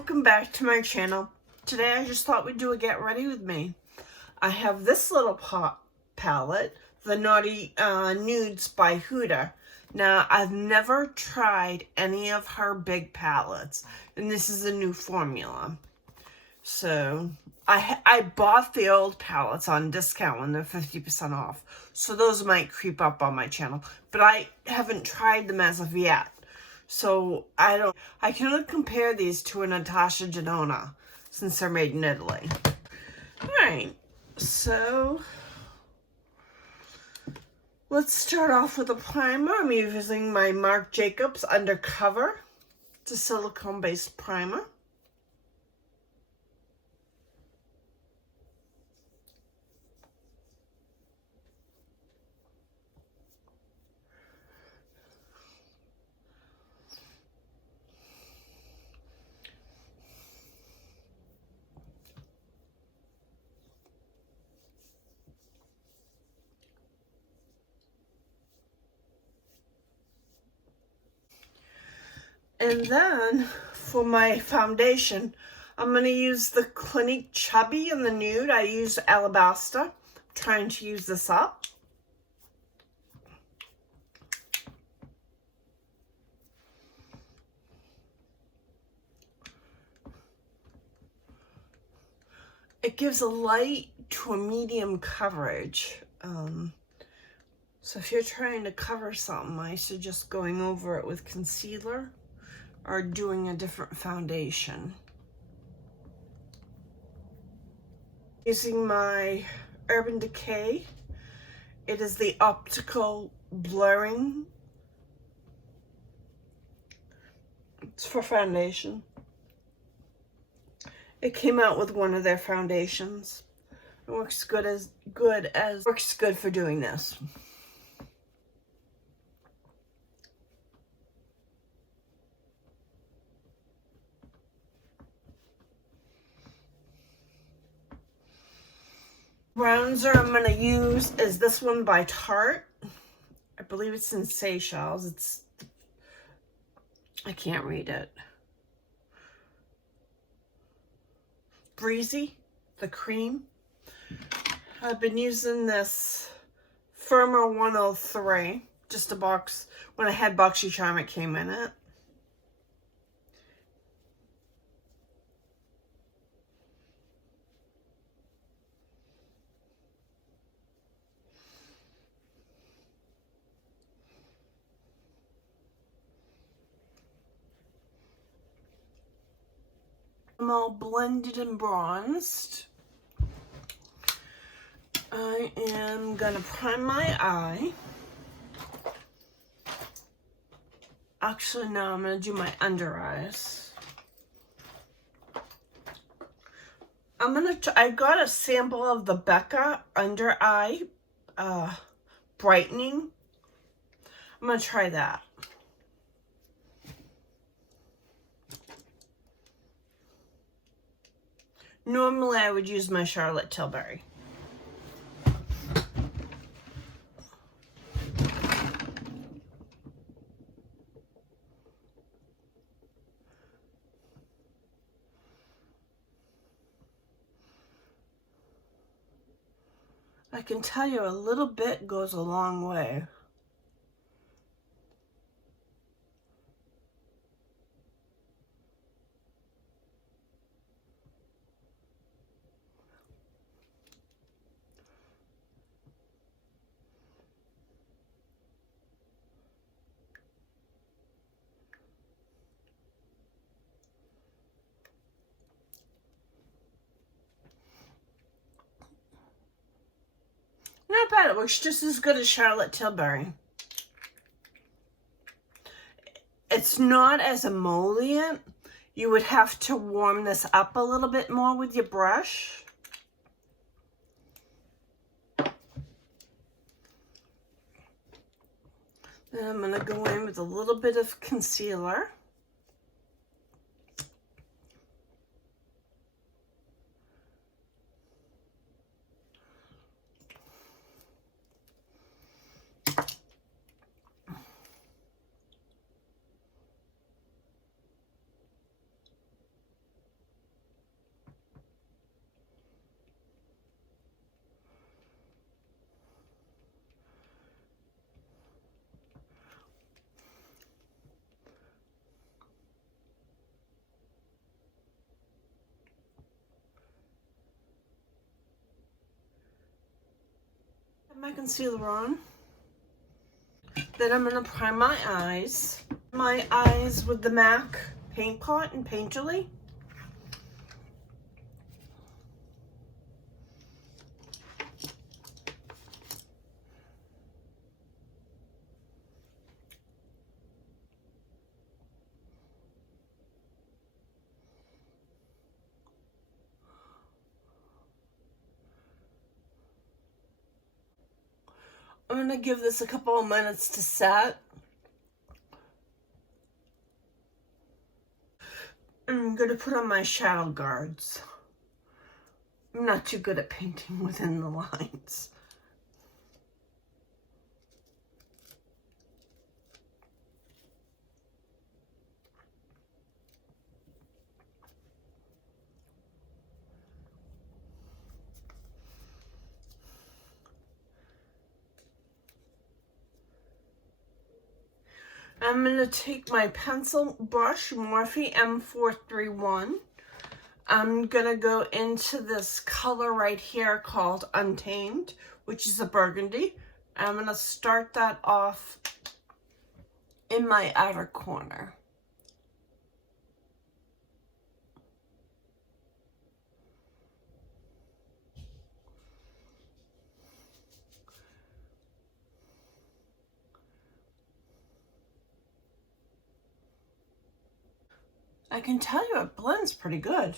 welcome back to my channel. Today I just thought we'd do a get ready with me. I have this little palette, the Naughty Nudes by Huda. Now, I've never tried any of her big palettes, and this is a new formula. So, I bought the old palettes on discount when they're 50% off, so those might creep up on my channel, but I haven't tried them as of yet. So, I can only compare these to a Natasha Denona, since they're made in Italy. Alright, so let's start off with a primer. I'm using my Marc Jacobs Undercover. It's a silicone-based primer. And then, for my foundation, I'm going to use the Clinique Chubby in the nude. I use Alabaster. I'm trying to use this up. It gives a light to a medium coverage. So if you're trying to cover something, I suggest going over it with concealer or doing a different foundation. Using my Urban Decay, it is the optical blurring. It's for foundation. It came out with one of their foundations. It works good for doing this. Bronzer I'm going to use is this one by Tarte. I believe it's in Seychelles. I can't read it. Breezy, the cream. I've been using this Firmer 103, just a box. When I had Boxy Charm, it came in it. I'm all blended and bronzed. I am gonna prime my eye. Actually, no, I'm gonna do my under eyes. I got a sample of the Becca under eye brightening. I'm gonna try that. Normally, I would use my Charlotte Tilbury. I can tell you a little bit goes a long way. Not bad. It works just as good as Charlotte Tilbury. It's not as emollient. You would have to warm this up a little bit more with your brush. Then I'm going to go in with a little bit of concealer. my concealer on. Then I'm going to prime my eyes. My eyes with the MAC Paint Pot and Painterly. I'm going to give this a couple of minutes to set. I'm going to put on my shadow guards. I'm not too good at painting within the lines. I'm going to take my pencil brush, Morphe M431. I'm going to go into this color right here called Untamed, which is a burgundy. I'm going to start that off in my outer corner. I can tell you it blends pretty good.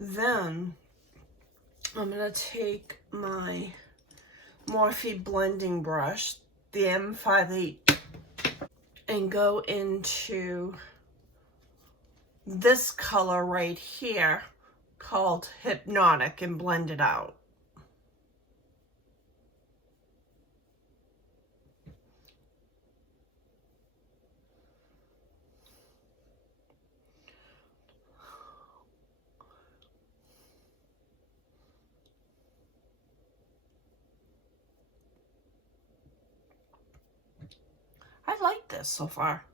Then I'm going to take my Morphe blending brush, the M58, and go into this color right here called Hypnotic and blend it out. I like this so far.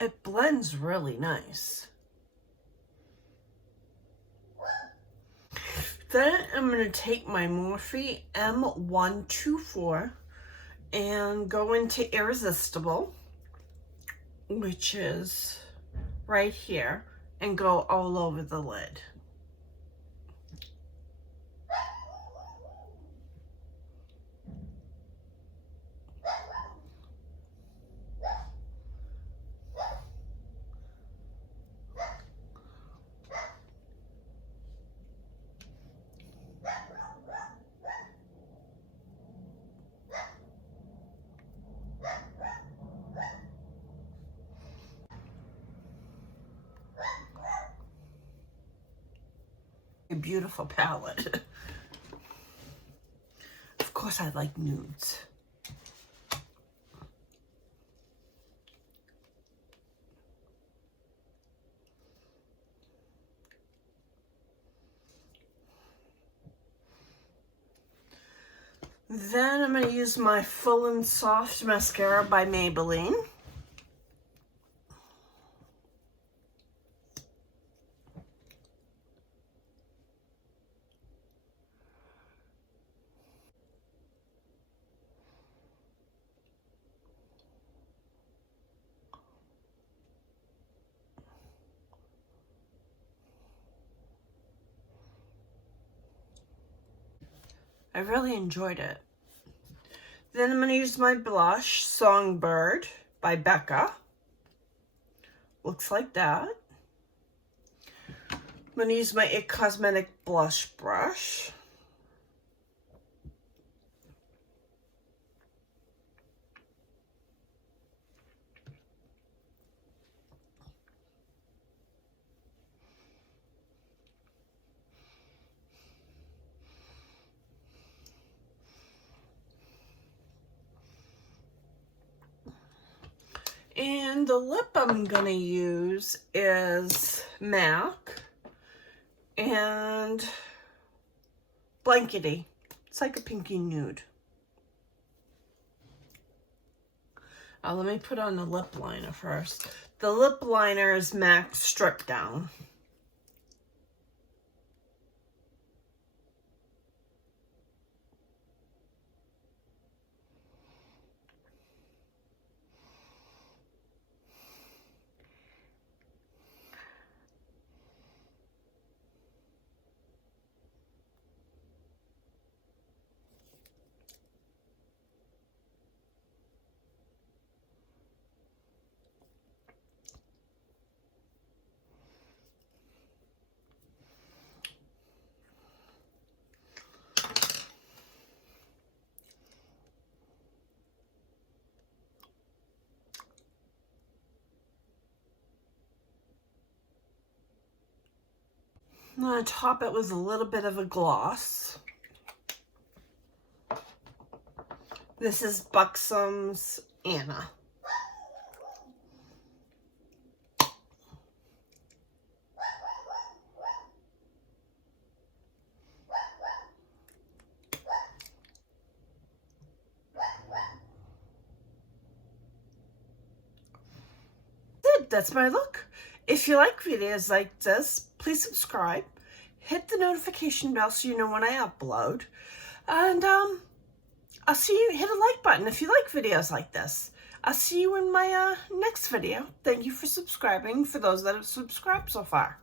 It blends really nice. Then I'm going to take my Morphe M124 and go into Irresistible, which is right here, and go all over the lid. A beautiful palette. Of course I like nudes. Then I'm going to use my Full and Soft Mascara by Maybelline. I really enjoyed it. Then I'm going to use my blush, Songbird by Becca. Looks like that. I'm going to use my IT Cosmetic blush brush. And the lip I'm gonna use is MAC and Blankety. It's like a pinky nude. Let me put on the lip liner first. The lip liner is MAC Strip Down. I'm going to top it with a little bit of a gloss. This is Buxom's Anna. That's my look. If you like videos like this, please subscribe. Hit the notification bell so you know when I upload. And I'll see you. Hit a like button if you like videos like this. I'll see you in my next video. Thank you for subscribing, for those that have subscribed so far.